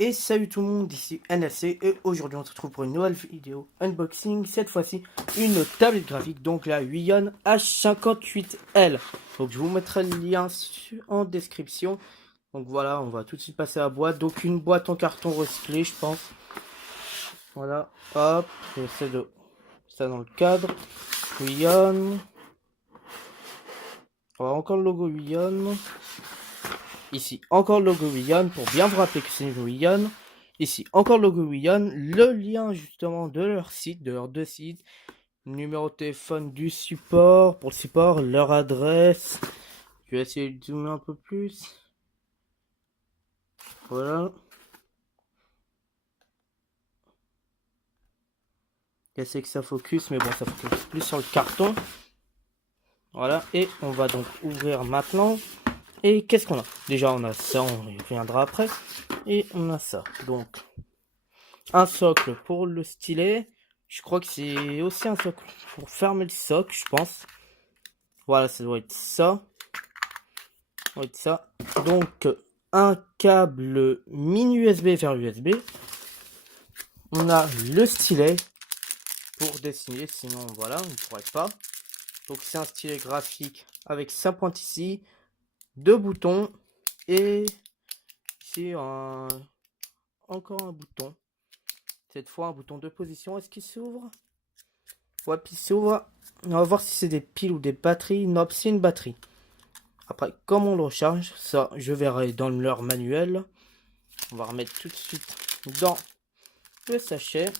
Et salut tout le monde, ici NFC et aujourd'hui on se retrouve pour une nouvelle vidéo unboxing, cette fois-ci une tablette graphique, donc la Huion H58L. Donc je vous mettrai le lien en description. Donc voilà, on va tout de suite passer à la boîte, donc une boîte en carton recyclé je pense. Voilà, hop, j'essaie de ça dans le cadre. Huion. Voilà, encore le logo Huion. Ici, encore le logo Huion, pour bien vous rappeler que c'est une Huion. Ici, encore le logo Huion, le lien justement de leur site, de leurs deux sites, numéro de téléphone du support, pour le support, leur adresse. Je vais essayer de zoomer un peu plus. Voilà. J'essaie que ça focus, mais bon, ça focus plus sur le carton. Voilà, et on va donc ouvrir maintenant. Et qu'est-ce qu'on a? Déjà, on a ça, on y reviendra après. Et on a ça, donc un socle pour le stylet. Je crois que c'est aussi un socle pour fermer le socle, je pense. Voilà, ça doit être ça. Ça doit être ça. Donc, un câble mini USB vers USB. On a le stylet pour dessiner, sinon voilà, on ne pourrait pas. Donc, c'est un stylet graphique avec sa pointe ici, deux boutons et ici encore un bouton. Cette fois, un bouton de position. Est-ce qu'il s'ouvre? Ouais, puis il s'ouvre. On va voir si c'est des piles ou des batteries. Non, c'est une batterie. Après, comment on le recharge, ça, je verrai dans leur manuel. On va remettre tout de suite dans le sachet.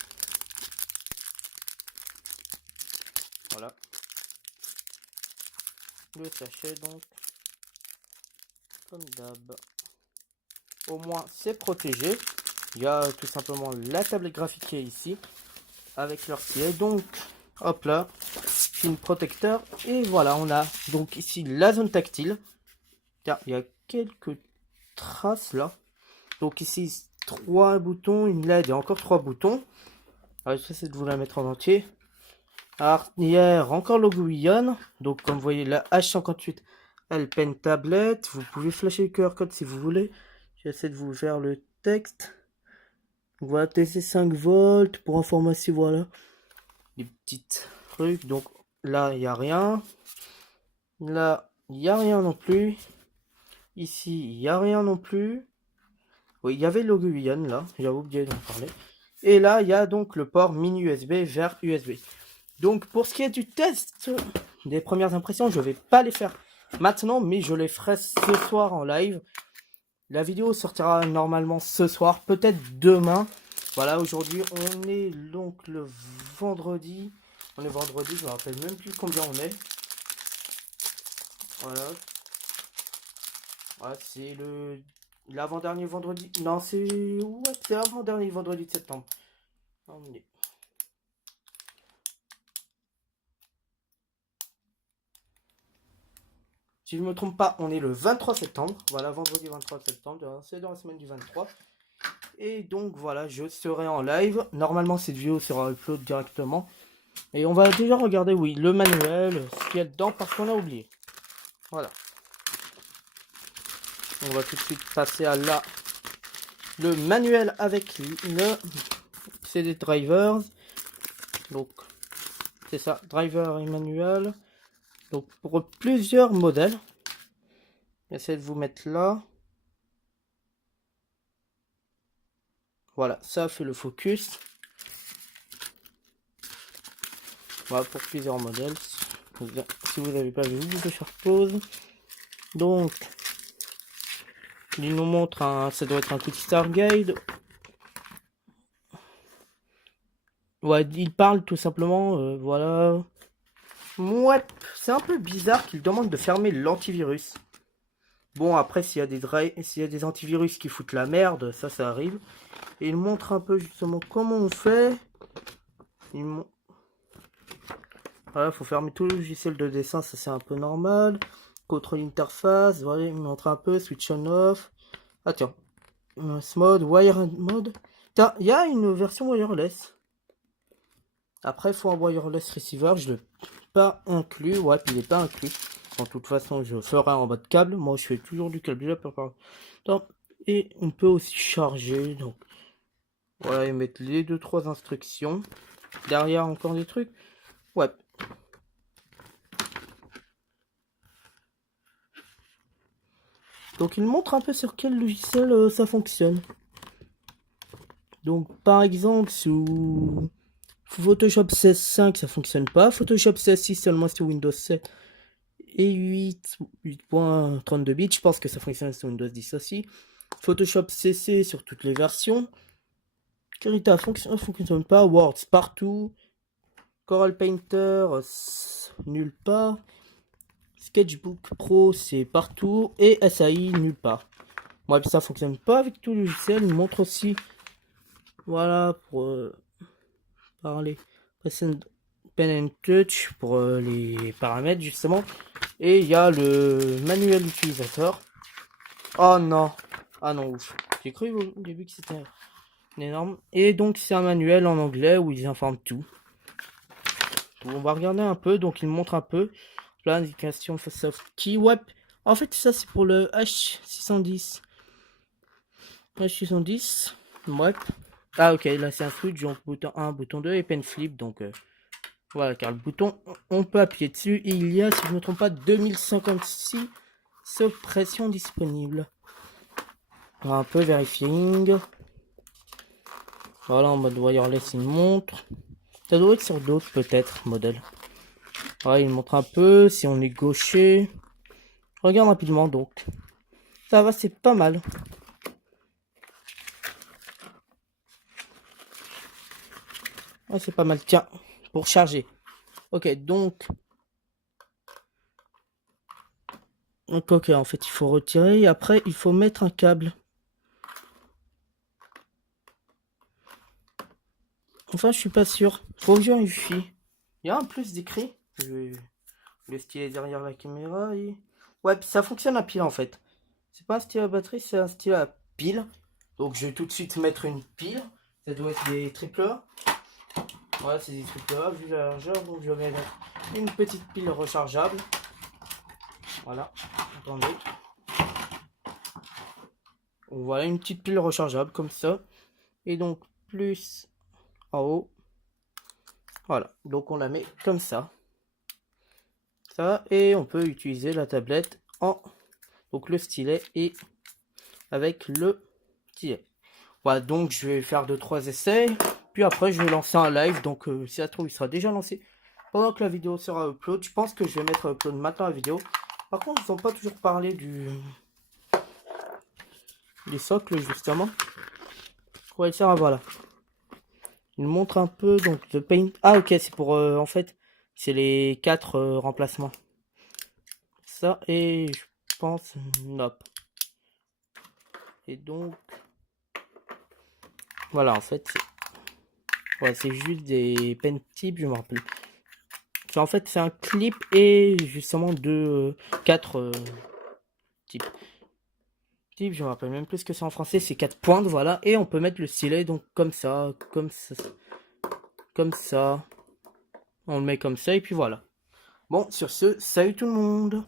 Voilà. Le sachet, donc. Comme d'hab. Au moins, c'est protégé. Il y a tout simplement la tablette graphique qui est ici. Avec leur stylet. Donc, hop là. Film protecteur. Et voilà, on a donc ici la zone tactile. Tiens, il y a quelques traces là. Donc ici, 3 boutons, une LED et encore 3 boutons. Alors, j'essaie de vous la mettre en entier. Arrière, encore logo Huion. Donc comme vous voyez, la H58L Pen tablette. Vous pouvez flasher le QR code si vous voulez. J'essaie de vous faire le texte. Donc, voilà, TC 5 volts. Pour information, voilà. Les petites trucs. Donc là, il n'y a rien. Là, il n'y a rien non plus. Ici, il n'y a rien non plus. Oui, il y avait le logo Huion là, j'ai oublié d'en parler. Et là, il y a donc le port mini USB vers USB. Donc, pour ce qui est du test des premières impressions, je vais pas les faire maintenant, mais je les ferai ce soir en live. La vidéo sortira normalement ce soir, peut-être demain. Voilà, aujourd'hui, on est donc le vendredi. On est vendredi, je me rappelle même plus combien on est. Voilà. Voilà, c'est le l'avant-dernier vendredi. Non, c'est ouais, c'est avant-dernier vendredi de septembre. On est. Si je ne me trompe pas, on est le 23 septembre. Voilà, vendredi 23 septembre. C'est dans la semaine du 23. Et donc voilà, je serai en live. Normalement, cette vidéo sera upload directement. Et on va déjà regarder, oui, le manuel, ce qu'il y a dedans, parce qu'on a oublié. Voilà. On va tout de suite passer à là. Le manuel avec le CD drivers. Donc, c'est ça, driver et manuel. Donc, pour plusieurs modèles. J'essaie de vous mettre là. Voilà, ça fait le focus. Voilà, pour plusieurs modèles. Si vous n'avez pas vu, vous pouvez faire pause. Donc, il nous montre un, ça doit être un quick start guide. Ouais, il parle tout simplement, voilà. Ouais, c'est un peu bizarre qu'il demande de fermer l'antivirus. Bon, après, s'il y a des antivirus qui foutent la merde, ça arrive. Et il montre un peu justement comment on fait. Voilà, faut fermer tout le logiciel de dessin, ça c'est un peu normal. Contrôle interface, voilà, il me montre un peu, switch on off. Ah tiens, mode, wire mode. Tiens, il y a une version wireless. Après, il faut un wireless receiver, je l'ai pas inclus. Ouais, puis il est pas inclus. De toute façon, je ferai en mode câble. Moi, je fais toujours du câble. et on peut aussi charger. Donc voilà, et mettre les 2-3 instructions. Derrière encore des trucs. Ouais. Donc il montre un peu sur quel logiciel ça fonctionne. Donc par exemple sous Photoshop 16.5 ça fonctionne pas. Photoshop 16.6 seulement sur Windows 7 et 8.32 bits. Je pense que ça fonctionne sur Windows 10 aussi. Photoshop CC sur toutes les versions. Krita fonctionne pas. Words partout. Coral Painter nulle part. Sketchbook Pro c'est partout. Et SAI nulle part. Moi ça fonctionne pas avec tout le logiciel. Il montre aussi. Voilà pour parler. Pen and Touch pour les paramètres justement. Et il y a le manuel utilisateur. Oh non. Ah non, ouf. J'ai cru au début que c'était énorme. Et donc c'est un manuel en anglais où ils informent tout. On va regarder un peu. Donc il montre un peu. L'indication Microsoft Key Web. En fait ça c'est pour le H610. H610. Bref. Ah ok, là c'est un switch, donc bouton 1, bouton 2 et pen flip. Donc voilà, car le bouton, on peut appuyer dessus. Et il y a, si je ne me trompe pas, 2056 suppressions disponibles. On va un peu vérifying. Voilà, en mode wireless, il montre. Ça doit être sur d'autres, peut-être, modèles. Voilà, il montre un peu. Si on est gaucher. Regarde rapidement, donc. Ça va, c'est pas mal. Ah, c'est pas mal. Tiens, pour charger. Ok, donc. Ok, en fait, il faut retirer. Et après, il faut mettre un câble. Enfin, je suis pas sûr. Faut que je vérifie. Il y a un plus d'écrit. Le stylet derrière la caméra. Et... ouais, puis ça fonctionne à pile en fait. C'est pas un stylet à batterie, c'est un stylet à pile. Donc je vais tout de suite mettre une pile. Ça doit être des triple A. Voilà, c'est des triple A vu la largeur. Donc je vais mettre une petite pile rechargeable. Voilà. Attendez. Voilà, une petite pile rechargeable comme ça. Et donc plus en haut. Voilà. Donc on la met comme ça. Ça. Et on peut utiliser la tablette en... donc le stylet et avec le stylet. Voilà, donc je vais faire 2-3 essais. Puis après je vais lancer un live. Donc si ça se trouve il sera déjà lancé pendant que la vidéo sera upload. Je pense que je vais mettre upload maintenant la vidéo. Par contre ils n'ont pas toujours parlé du socles justement. Ouais ça voilà. Il montre un peu donc le paint. Ah ok c'est pour en fait c'est les 4 remplacements. Ça et je pense nope. Et donc voilà en fait ouais, c'est juste des pen types, je me rappelle. En fait c'est un clip et justement 4 types. Type, je me rappelle même plus ce que c'est en français, c'est 4 pointes, voilà. Et on peut mettre le stylet donc comme ça, comme ça, comme ça. On le met comme ça et puis voilà. Bon, sur ce, salut tout le monde.